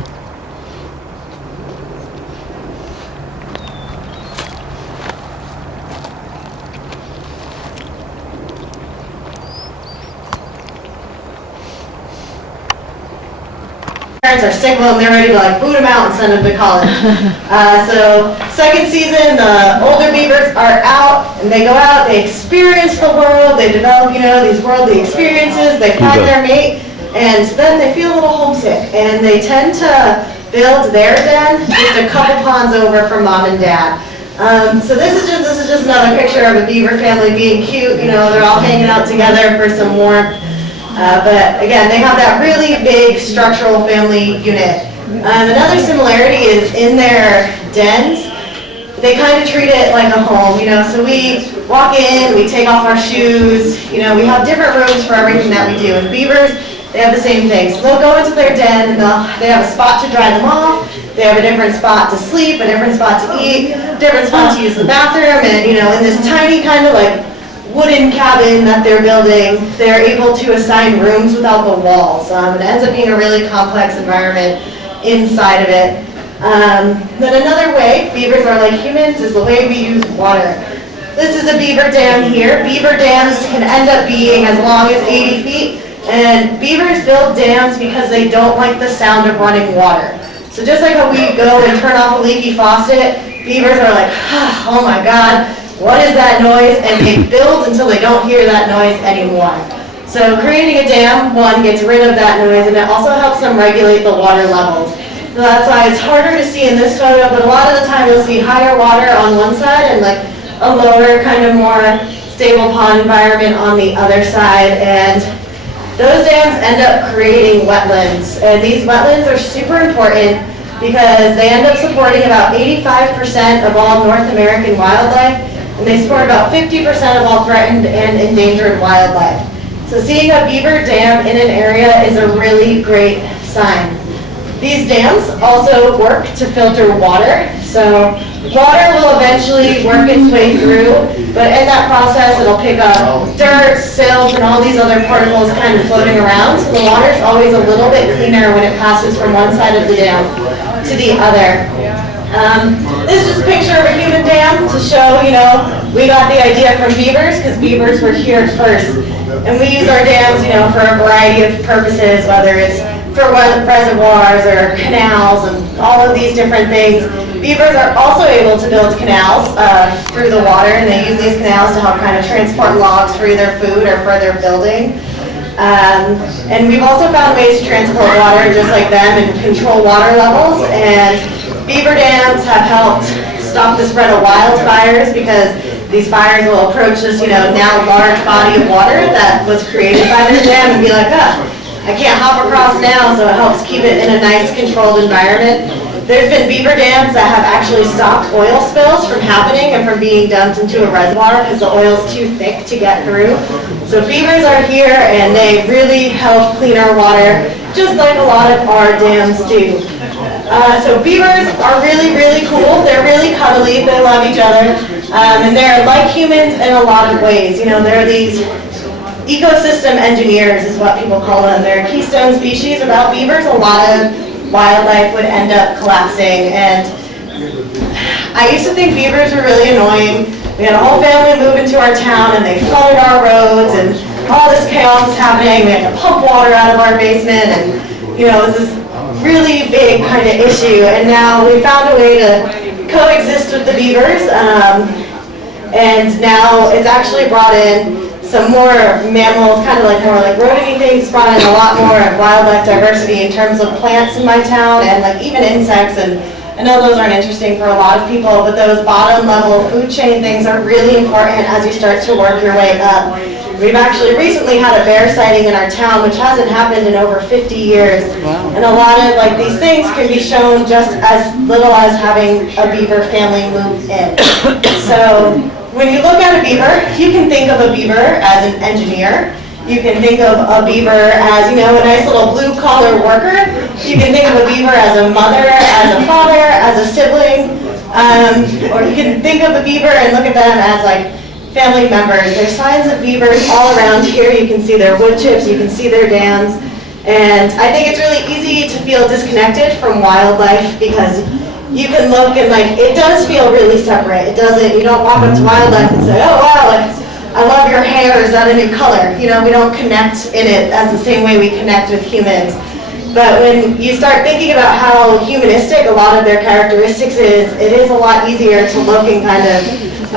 Parents are sick of them, they're ready to like boot them out and send them to college. So second season, the older beavers are out and they go out, they experience the world, they develop, you know, these worldly experiences, they find their mate, and then they feel a little homesick and they tend to build their den just a couple ponds over from mom and dad. So this is just another picture of a beaver family being cute, you know, they're all hanging out together for some warmth. But again, they have that really big structural family unit. Another similarity is in their dens, they kind of treat it like a home, you know, so we walk in, we take off our shoes, you know, we have different rooms for everything that we do. And beavers, they have the same thing. So they'll go into their den and they have a spot to dry them off, they have a different spot to sleep, a different spot to eat, a different spot to use the bathroom, and you know, in this tiny kind of like wooden cabin that they're building, they're able to assign rooms without the walls. It ends up being a really complex environment inside of it. Then another way beavers are like humans is the way we use water. This is a beaver dam here. Beaver dams can end up being as long as 80 feet, and beavers build dams because they don't like the sound of running water. So just like how we go and turn off a leaky faucet, beavers are like, oh my God, what is that noise? And they build until they don't hear that noise anymore. So creating a dam, one, gets rid of that noise, and it also helps them regulate the water levels. So that's why it's harder to see in this photo, but a lot of the time you'll see higher water on one side and like a lower, kind of more stable pond environment on the other side. And those dams end up creating wetlands. And these wetlands are super important because they end up supporting about 85% of all North American wildlife, and they support about 50% of all threatened and endangered wildlife. So seeing a beaver dam in an area is a really great sign. These dams also work to filter water. So water will eventually work its way through, but in that process it'll pick up dirt, silt, and all these other particles kind of floating around. So the water is always a little bit cleaner when it passes from one side of the dam to the other. This is just a picture of a human dam to show, you know, we got the idea from beavers because beavers were here first. And we use our dams, you know, for a variety of purposes, whether it's for reservoirs or canals and all of these different things. Beavers are also able to build canals through the water, and they use these canals to help kind of transport logs for either food or for their building. And we've also found ways to transport water just like them and control water levels. And beaver dams have helped stop the spread of wildfires because these fires will approach this, you know, now large body of water that was created by their dam and be like, I can't hop across now, so it helps keep it in a nice controlled environment. There's been beaver dams that have actually stopped oil spills from happening and from being dumped into a reservoir because the oil's too thick to get through. So beavers are here and they really help clean our water, just like a lot of our dams do. So beavers are really, really cool. They're really cuddly. They love each other. And they're like humans in a lot of ways. You know, they're these ecosystem engineers is what people call them. They're a keystone species. Without beavers, a lot of wildlife would end up collapsing. And I used to think beavers were really annoying. We had a whole family move into our town and they flooded our roads and all this chaos was happening. We had to pump water out of our basement and, you know, it was this really big kind of issue. And now we found a way to coexist with the beavers. And now it's actually brought in some more mammals, kind of like more like rodent-y things, brought in a lot more wildlife diversity in terms of plants in my town and like even insects. And I know those aren't interesting for a lot of people, but those bottom level food chain things are really important as you start to work your way up. We've actually recently had a bear sighting in our town, which hasn't happened in over 50 years. Wow. And a lot of like these things can be shown just as little as having a beaver family move in. So when you look at a beaver, you can think of a beaver as an engineer. You can think of a beaver as, you know, a nice little blue-collar worker. You can think of a beaver as a mother, as a father, as a sibling. Or you can think of a beaver and look at them as like family members. There's signs of beavers all around here. You can see their wood chips, you can see their dams. And I think it's really easy to feel disconnected from wildlife because you can look and like, it does feel really separate. It doesn't, you don't walk up to wildlife and say, oh wow, like, I love your hair, is that a new color? You know, we don't connect in it as the same way we connect with humans. But when you start thinking about how humanistic a lot of their characteristics is, it is a lot easier to look and kind of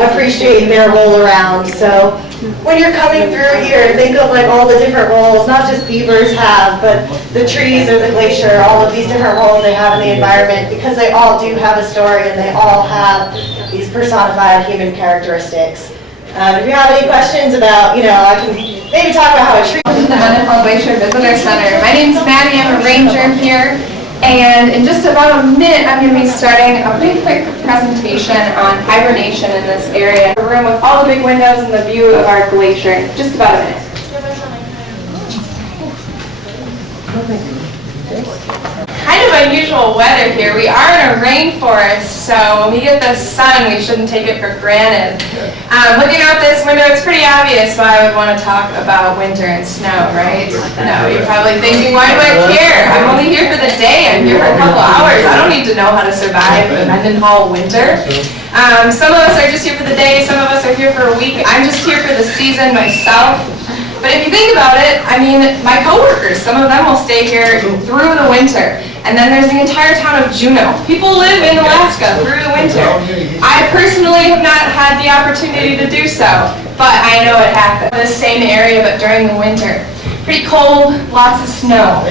appreciate their role around. So when you're coming through here, think of like all the different roles, not just beavers have, but the trees or the glacier, all of these different roles they have in the environment, because they all do have a story and they all have these personified human characteristics. If you have any questions about, you know, I can maybe talk about how a tree... Welcome to the Mendenhall Glacier Visitor Center. My name's Maddie, I'm a ranger here, and in just about a minute I'm going to be starting a pretty quick presentation on hibernation in this area. A room with all the big windows and the view of our glacier in just about a minute. Kind of unusual weather here. We are in a rainforest, so when we get the sun, we shouldn't take it for granted. Looking out this window, it's pretty obvious why I would want to talk about winter and snow, right? No, you're probably thinking, why do I care? I'm only here for the day. I'm here for a couple hours. I don't need to know how to survive the Mendenhall winter. Some of us are just here for the day. Some of us are here for a week. I'm just here for the season myself. But if you think about it, I mean, my coworkers, some of them will stay here through the winter. And then there's the entire town of Juneau. People live in Alaska through the winter. I personally have not had the opportunity to do so, but I know it happens. The same area, but during the winter. Pretty cold, lots of snow.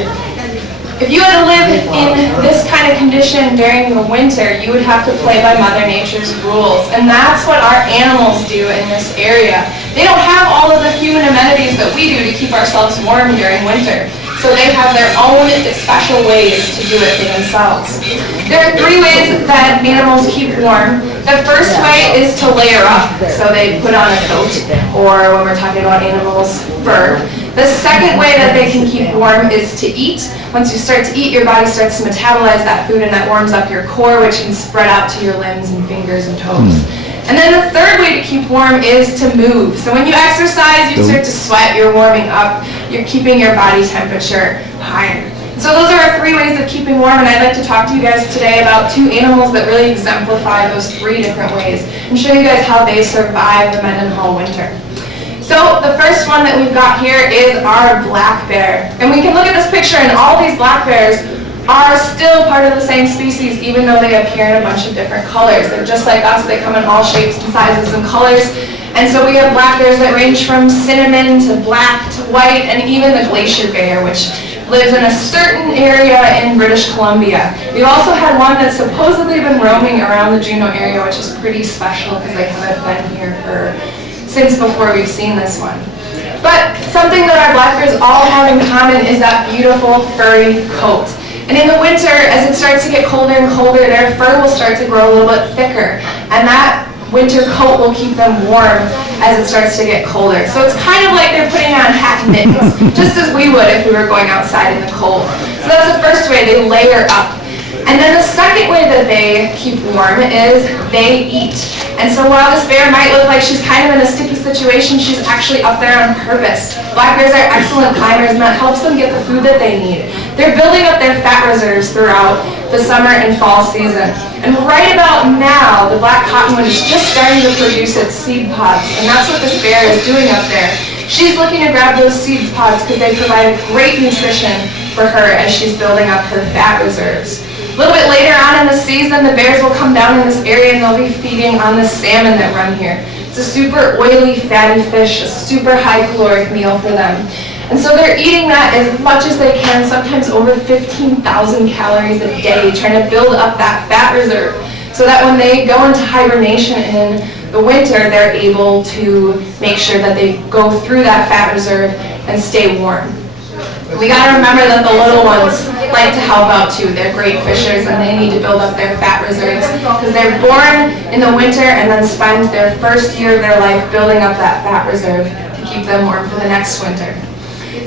If you had to live in this kind of condition during the winter, you would have to play by Mother Nature's rules. And that's what our animals do in this area. They don't have all of the human amenities that we do to keep ourselves warm during winter. So they have their own special ways to do it for themselves. There are 3 ways that animals keep warm. The first way is to layer up, so they put on a coat, or when we're talking about animals, fur. The second way that they can keep warm is to eat. Once you start to eat, your body starts to metabolize that food and that warms up your core, which can spread out to your limbs and fingers and toes. And then the third way to keep warm is to move. So when you exercise, you start to sweat, you're warming up, you're keeping your body temperature higher. So those are our 3 ways of keeping warm, and I'd like to talk to you guys today about 2 animals that really exemplify those 3 different ways and show you guys how they survive the Mendenhall winter. So the first one that we've got here is our black bear. And we can look at this picture, and all these black bears are still part of the same species, even though they appear in a bunch of different colors. They're just like us, they come in all shapes and sizes and colors. And so we have black bears that range from cinnamon to black to white, and even the glacier bear, which lives in a certain area in British Columbia. We've also had one that's supposedly been roaming around the Juneau area, which is pretty special because they haven't been here since before we've seen this one. But something that our black bears all have in common is that beautiful furry coat. And in the winter, as it starts to get colder and colder, their fur will start to grow a little bit thicker. And that winter coat will keep them warm as it starts to get colder. So it's kind of like they're putting on hat and mittens, just as we would if we were going outside in the cold. So that's the first way, they layer up. And then the second way that they keep warm is they eat. And so while this bear might look like she's kind of in a sticky situation, she's actually up there on purpose. Black bears are excellent climbers, and that helps them get the food that they need. They're building up their fat reserves throughout the summer and fall season. And right about now, the black cottonwood is just starting to produce its seed pods, and that's what this bear is doing up there. She's looking to grab those seed pods because they provide great nutrition for her as she's building up her fat reserves. A little bit later on in the season, the bears will come down in this area and they'll be feeding on the salmon that run here. It's a super oily, fatty fish, a super high caloric meal for them. And so they're eating that as much as they can, sometimes over 15,000 calories a day, trying to build up that fat reserve so that when they go into hibernation in the winter, they're able to make sure that they go through that fat reserve and stay warm. We gotta remember that the little ones like to help out too. They're great fishers and they need to build up their fat reserves because they're born in the winter and then spend their first year of their life building up that fat reserve to keep them warm for the next winter.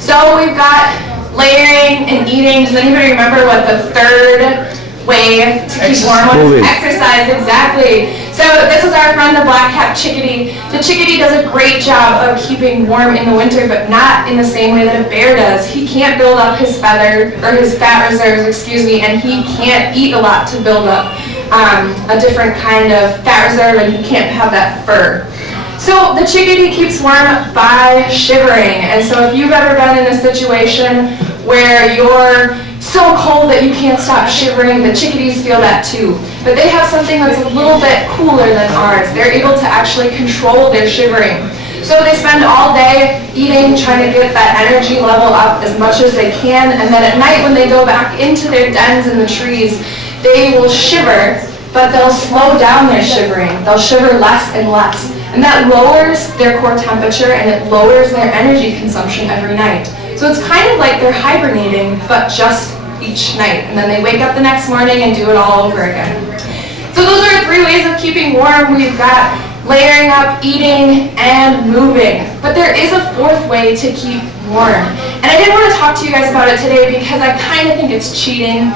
So we've got layering and eating. Does anybody remember what the third way to keep warm was? Exercise, exactly. So this is our friend the black-capped chickadee. The chickadee does a great job of keeping warm in the winter, but not in the same way that a bear does. He can't build up his his fat reserves, and he can't eat a lot to build up a different kind of fat reserve, and he can't have that fur. So the chickadee keeps warm by shivering, and so if you've ever been in a situation where you're so cold that you can't stop shivering, the chickadees feel that too. But they have something that's a little bit cooler than ours. They're able to actually control their shivering. So they spend all day eating, trying to get that energy level up as much as they can, and then at night when they go back into their dens in the trees, they will shiver, but they'll slow down their shivering. They'll shiver less and less. And that lowers their core temperature and it lowers their energy consumption every night. So it's kind of like they're hibernating, but just each night. And then they wake up the next morning and do it all over again. So those are 3 ways of keeping warm. We've got layering up, eating, and moving. But there is a 4th way to keep warm. And I didn't want to talk to you guys about it today because I kind of think it's cheating.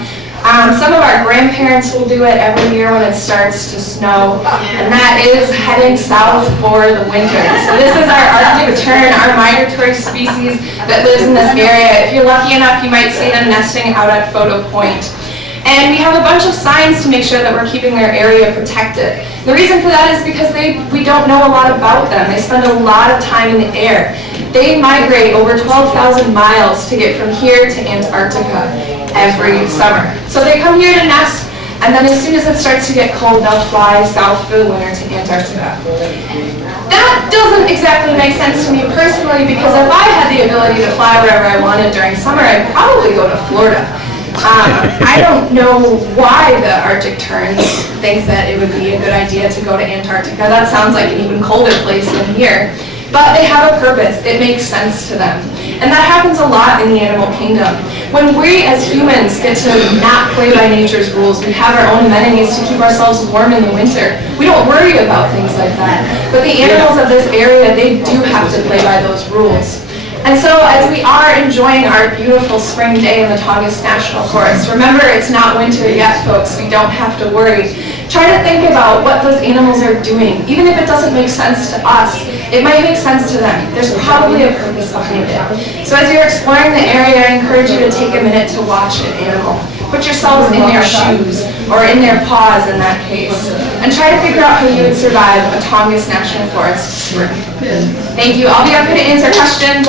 Some of our grandparents will do it every year when it starts to snow, and that is heading south for the winter. So this is our Arctic tern, our migratory species that lives in this area. If you're lucky enough, you might see them nesting out at Photo Point. And we have a bunch of signs to make sure that we're keeping their area protected. The reason for that is because we don't know a lot about them. They spend a lot of time in the air. They migrate over 12,000 miles to get from here to Antarctica every summer. So they come here to nest, and then as soon as it starts to get cold, they'll fly south for the winter to Antarctica. That doesn't exactly make sense to me personally, because if I had the ability to fly wherever I wanted during summer, I'd probably go to Florida. I don't know why the Arctic terns think that it would be a good idea to go to Antarctica. That sounds like an even colder place than here. But they have a purpose. It makes sense to them. And that happens a lot in the animal kingdom. When we as humans get to not play by nature's rules, we have our own amenities to keep ourselves warm in the winter. We don't worry about things like that. But the animals of this area, they do have to play by those rules. And so as we are enjoying our beautiful spring day in the Tongass National Forest, remember it's not winter yet, folks, we don't have to worry. Try to think about what those animals are doing. Even if it doesn't make sense to us, it might make sense to them. There's probably a purpose behind it. So as you're exploring the area, I encourage you to take a minute to watch an animal. Put yourselves in their shoes, or in their paws in that case, and try to figure out how you would survive a Tongass National Forest spring. Thank you. I'll be happy to answer questions.